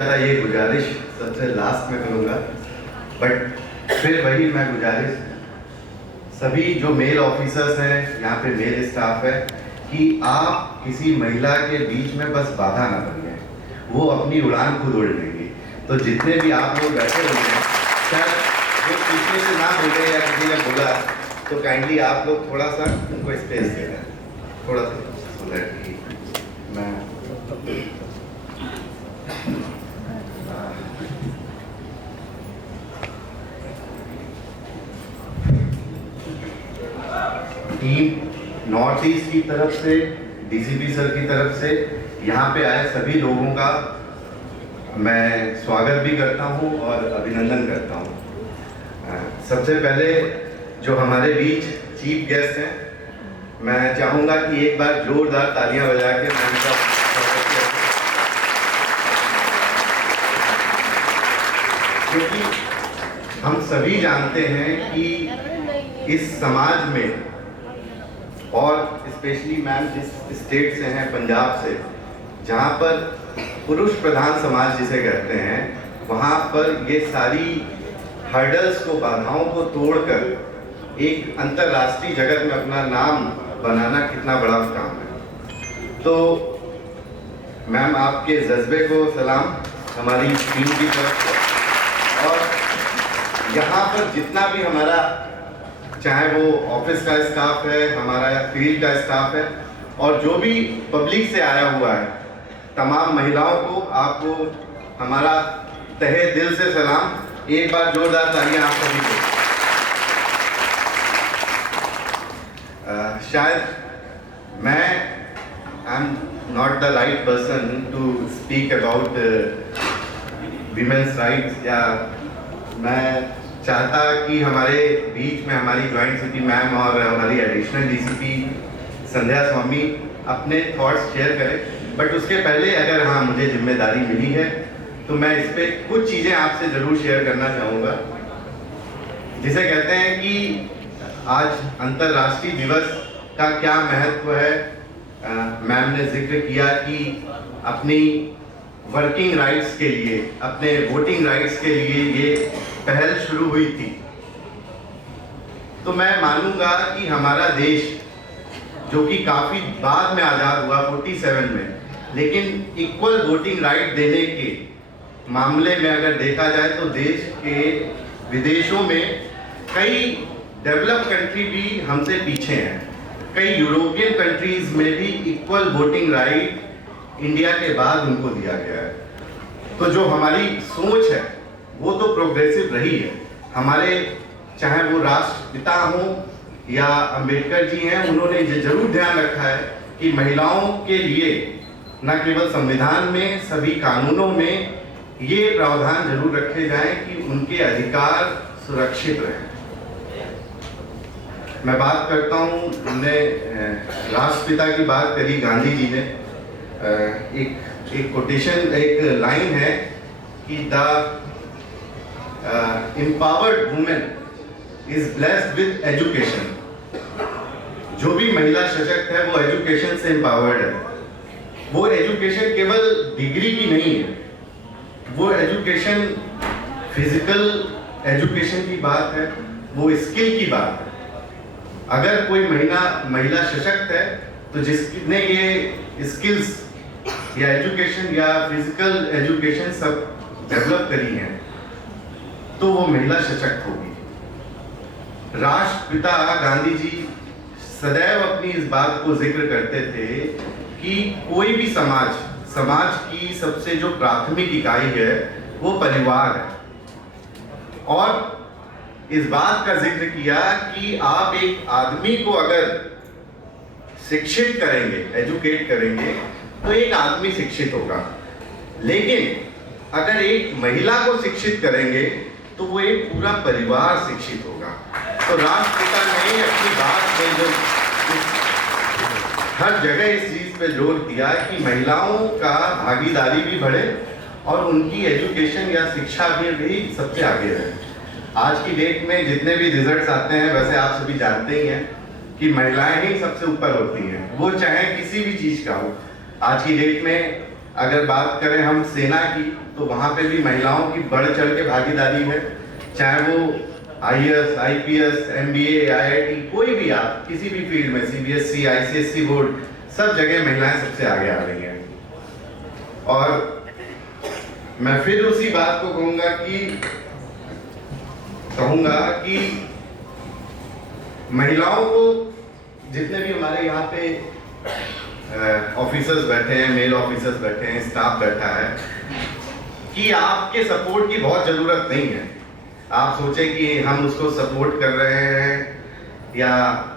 ये गुजारिश सबसे लास्ट में करूँगा, बट फिर वही मैं गुजारिश सभी जो मेल ऑफिसर्स हैं, यहाँ पे मेल स्टाफ है, कि आप किसी महिला के बीच में बस बाधा ना बनिए, वो अपनी उड़ान खुद उड़ लेंगी। तो जितने भी आप लोग बैठे होंगे, शायद वो पीछे से ना बोले या किसी ने बोला, तो काइंडली आप लोग थोड़ा सा उनको स्पेस देना, थोड़ा सा मैं टीम नॉर्थ ईस्ट की तरफ से, डीसीपी सर की तरफ से यहाँ पे आए सभी लोगों का मैं स्वागत भी करता हूँ और अभिनंदन करता हूँ। सबसे पहले जो हमारे बीच चीफ गेस्ट हैं, मैं चाहूँगा कि एक बार जोरदार तालियां बजा के मैं उनका स्वागत करूँ, क्योंकि हम सभी जानते हैं कि इस समाज में, और स्पेशली मैम जिस स्टेट से हैं, पंजाब से, जहाँ पर पुरुष प्रधान समाज जिसे कहते हैं, वहाँ पर ये सारी हर्डल्स को, बाधाओं को तोड़कर एक अंतर्राष्ट्रीय जगत में अपना नाम बनाना कितना बड़ा काम है। तो मैम आपके जज्बे को सलाम हमारी टीम की तरफ से, और यहाँ पर जितना भी हमारा, चाहे वो ऑफिस का स्टाफ है, हमारा फील्ड का स्टाफ है, और जो भी पब्लिक से आया हुआ है, तमाम महिलाओं को, आपको हमारा तहे दिल से सलाम। एक बार जोरदार तालियां आप सभी को। शायद मैं I am not the right person to speak about women's rights, या मैं चाहता कि हमारे बीच में हमारी जॉइंट सीपी मैम और हमारी एडिशनल डीसीपी संध्या स्वामी अपने थॉट्स शेयर करें, बट उसके पहले अगर हाँ मुझे जिम्मेदारी मिली है तो मैं इस पे कुछ चीज़ें आपसे ज़रूर शेयर करना चाहूँगा। जिसे कहते हैं कि आज अंतर्राष्ट्रीय दिवस का क्या महत्व है, मैम ने जिक्र किया कि अपनी वर्किंग राइट्स के लिए, अपने वोटिंग राइट्स के लिए ये पहल शुरू हुई थी। तो मैं मानूंगा कि हमारा देश, जो कि काफ़ी बाद में आज़ाद हुआ 47 में, लेकिन इक्वल वोटिंग राइट देने के मामले में अगर देखा जाए तो देश के विदेशों में कई डेवलप कंट्री भी हमसे पीछे हैं। कई यूरोपियन कंट्रीज में भी इक्वल वोटिंग राइट इंडिया के बाद उनको दिया गया है। तो जो हमारी सोच है वो तो प्रोग्रेसिव रही है। हमारे, चाहे वो राष्ट्रपिता हों या अंबेडकर जी हैं, उन्होंने ये जरूर ध्यान रखा है कि महिलाओं के लिए न केवल संविधान में, सभी कानूनों में ये प्रावधान जरूर रखे जाएं कि उनके अधिकार सुरक्षित रहें। मैं बात करता हूँ, हमने राष्ट्रपिता की बात करी, गांधी जी ने एक कोटेशन, एक लाइन है कि the empowered woman is blessed with education। जो भी महिला सशक्त है वो एजुकेशन से एम्पावर्ड है। वो एजुकेशन केवल डिग्री की नहीं है, वो एजुकेशन फिजिकल एजुकेशन की बात है, वो स्किल की बात है। अगर कोई महिला सशक्त है तो जिसने ये स्किल्स या एजुकेशन या फिजिकल एजुकेशन सब डेवलप करी हैं, तो वो महिला सशक्त होगी। राष्ट्रपिता गांधी जी सदैव अपनी इस बात को जिक्र करते थे कि कोई भी समाज की सबसे जो प्राथमिक इकाई है वो परिवार है। और इस बात का जिक्र किया कि आप एक आदमी को अगर शिक्षित करेंगे, एजुकेट करेंगे, तो एक आदमी शिक्षित होगा, लेकिन अगर एक महिला को शिक्षित करेंगे तो वो एक पूरा परिवार शिक्षित होगा। तो राष्ट्रपिता ने अपनी बात में जो हर जगह इस चीज पे जोर दिया कि महिलाओं का भागीदारी भी बढ़े और उनकी एजुकेशन या शिक्षा भी सबसे आगे रहे। आज की डेट में जितने भी रिजल्ट्स आते हैं, वैसे आप सभी जानते ही हैं कि महिलाएं ही सबसे ऊपर होती हैं, वो चाहे किसी भी चीज का हो। आज की डेट में अगर बात करें हम सेना की, तो वहाँ पे भी महिलाओं की बढ़ चढ़ के भागीदारी है, चाहे वो IAS, IPS, MBA, IIT, कोई भी आप किसी भी फील्ड में, CBSE, ICSE बोर्ड, सब जगह महिलाएं सबसे आगे आ रही हैं। और मैं फिर उसी बात को कहूँगा कि महिलाओं को, जितने भी हमारे यहाँ पे ऑफिसर्स बैठे हैं, मेल ऑफिसर्स बैठे हैं, स्टाफ बैठा है, कि आपके सपोर्ट की बहुत ज़रूरत नहीं है। आप सोचें कि हम उसको सपोर्ट कर रहे हैं या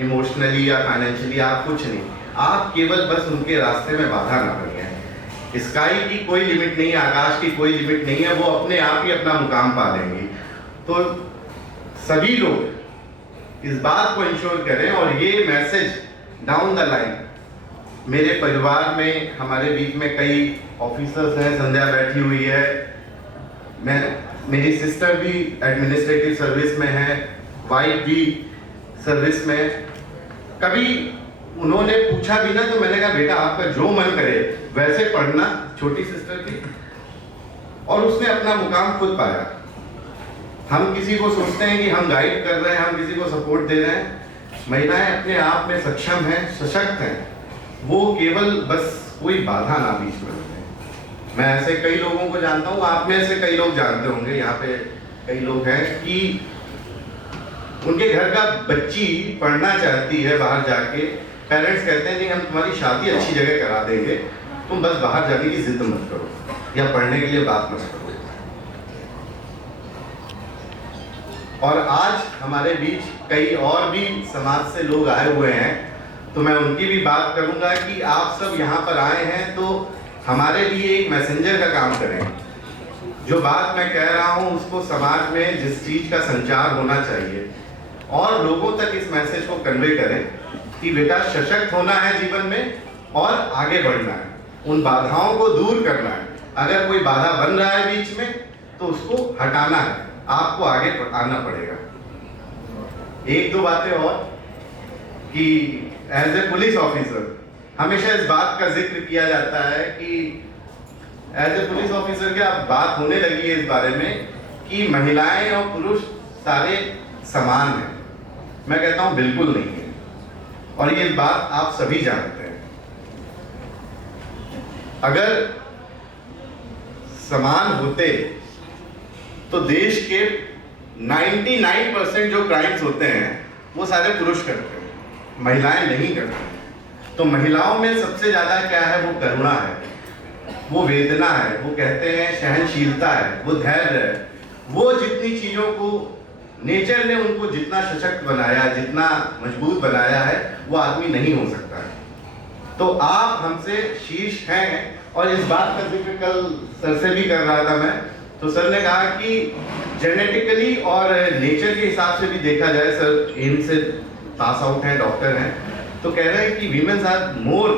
इमोशनली या फाइनेंशियली, आप कुछ नहीं, आप केवल बस उनके रास्ते में बाधा ना बनिए। स्काई की कोई लिमिट नहीं है, आकाश की कोई लिमिट नहीं है, वो अपने आप ही अपना मुकाम पा लेंगी। तो सभी लोग इस बात को इंश्योर करें, और ये मैसेज डाउन द लाइन, मेरे परिवार में, हमारे बीच में कई ऑफिसर्स हैं, संध्या बैठी हुई है, मेरी सिस्टर भी एडमिनिस्ट्रेटिव सर्विस में है, वाइफ भी सर्विस में। कभी उन्होंने पूछा भी ना तो मैंने कहा बेटा आपका जो मन करे वैसे पढ़ना, छोटी सिस्टर थी, और उसने अपना मुकाम खुद पाया। हम किसी को सोचते हैं कि हम गाइड कर रहे हैं, हम किसी को सपोर्ट दे रहे हैं, महिलाएं अपने आप में सक्षम हैं, सशक्त हैं, वो केवल बस कोई बाधा ना बीच में रखें। मैं ऐसे कई लोगों को जानता हूँ, आप में से कई लोग जानते होंगे, यहाँ पे कई लोग हैं कि उनके घर का बच्ची पढ़ना चाहती है बाहर जाके, पेरेंट्स कहते हैं नहीं हम तुम्हारी शादी अच्छी जगह करा देंगे, तुम बस बाहर जाने की जिद मत करो या पढ़ने के लिए बात मत करो। और आज हमारे बीच कई और भी समाज से लोग आए हुए हैं, तो मैं उनकी भी बात करूंगा कि आप सब यहाँ पर आए हैं तो हमारे लिए एक मैसेंजर का काम करें। जो बात मैं कह रहा हूँ उसको समाज में जिस चीज़ का संचार होना चाहिए, और लोगों तक इस मैसेज को कन्वे करें कि बेटा सशक्त होना है जीवन में और आगे बढ़ना है, उन बाधाओं को दूर करना है। अगर कोई बाधा बन रहा है बीच में तो उसको हटाना है, आपको आगे आना पड़ेगा। एक दो बातें और कि एज ए पुलिस ऑफिसर हमेशा इस बात का जिक्र किया जाता है कि एज ए पुलिस ऑफिसर क्या बात होने लगी है इस बारे में कि महिलाएं और पुरुष सारे समान हैं। मैं कहता हूं बिल्कुल नहीं है, और ये बात आप सभी जानते हैं। अगर समान होते तो देश के 99% जो क्राइम्स होते हैं वो सारे पुरुष करते हैं, महिलाएं नहीं करती। तो महिलाओं में सबसे ज्यादा क्या है, वो करुणा है, वो वेदना है, वो कहते हैं सहनशीलता है, वो धैर्य है, वो जितनी चीजों को नेचर ने उनको जितना सशक्त बनाया, जितना मजबूत बनाया है, वो आदमी नहीं हो सकता है। तो आप हमसे शीर्ष हैं, और इस बात का जिक्र कल सर से भी कर रहा था मैं, तो सर ने कहा कि जेनेटिकली और नेचर के हिसाब से भी देखा जाए, सर एम्स से पास आउट हैं, डॉक्टर हैं, तो कह रहे हैं कि women's are more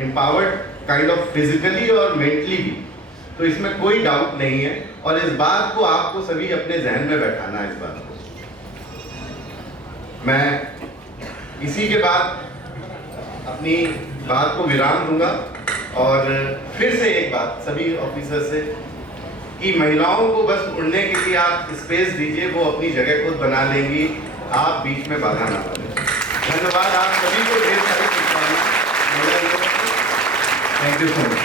empowered kind of physically और मेंटली भी। तो इसमें कोई डाउट नहीं है, और इस बात को आपको सभी अपने जहन में बैठाना है। इस बात को मैं इसी के बाद अपनी बात को विराम दूंगा, और फिर से एक बात सभी ऑफिसर से कि महिलाओं को बस उड़ने के लिए आप स्पेस दीजिए, वो अपनी जगह खुद बना लेंगी, आप बीच में बाधा ना बने। धन्यवाद आप सभी को, ढेर सारी शुभकामनाएं। Thank you so much.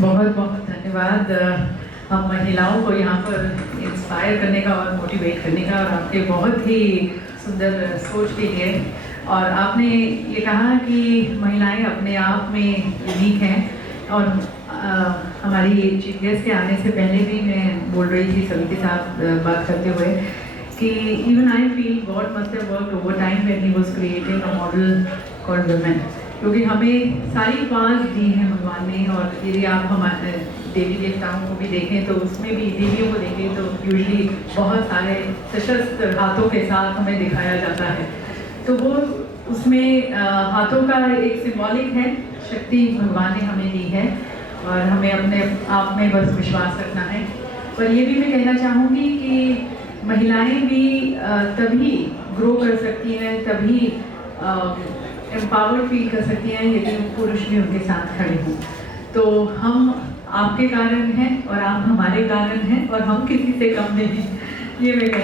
बहुत बहुत धन्यवाद हम महिलाओं को यहाँ पर इंस्पायर करने का और मोटिवेट करने का, और आपके बहुत ही सुंदर सोच के लिए। और आपने ये कहा कि महिलाएं अपने आप में यूनिक हैं, और हमारी चीफ गेस्ट के आने से पहले भी मैं बोल रही थी सभी के साथ बात करते हुए कि even I feel God must have worked over time when he was creating a model called women, क्योंकि हमें सारी पांच दी हैं भगवान ने। और यदि आप हमारे देवी देवताओं को भी देखें तो उसमें भी देवियों को देखें तो यूजली बहुत सारे सशस्त्र हाथों के साथ हमें दिखाया जाता है। तो वो उसमें हाथों का एक सिंबॉलिक है, शक्ति भगवान ने हमें दी है, और हमें अपने आप में बस विश्वास रखना है। पर ये भी मैं कहना चाहूँगी कि महिलाएं भी तभी ग्रो कर सकती हैं, तभी एम्पावर्ड फील कर सकती हैं यदि पुरुष भी उनके साथ खड़े हों। तो हम आपके कारण हैं और आप हमारे कारण हैं और हम किसी से कम नहीं, ये मैं कहना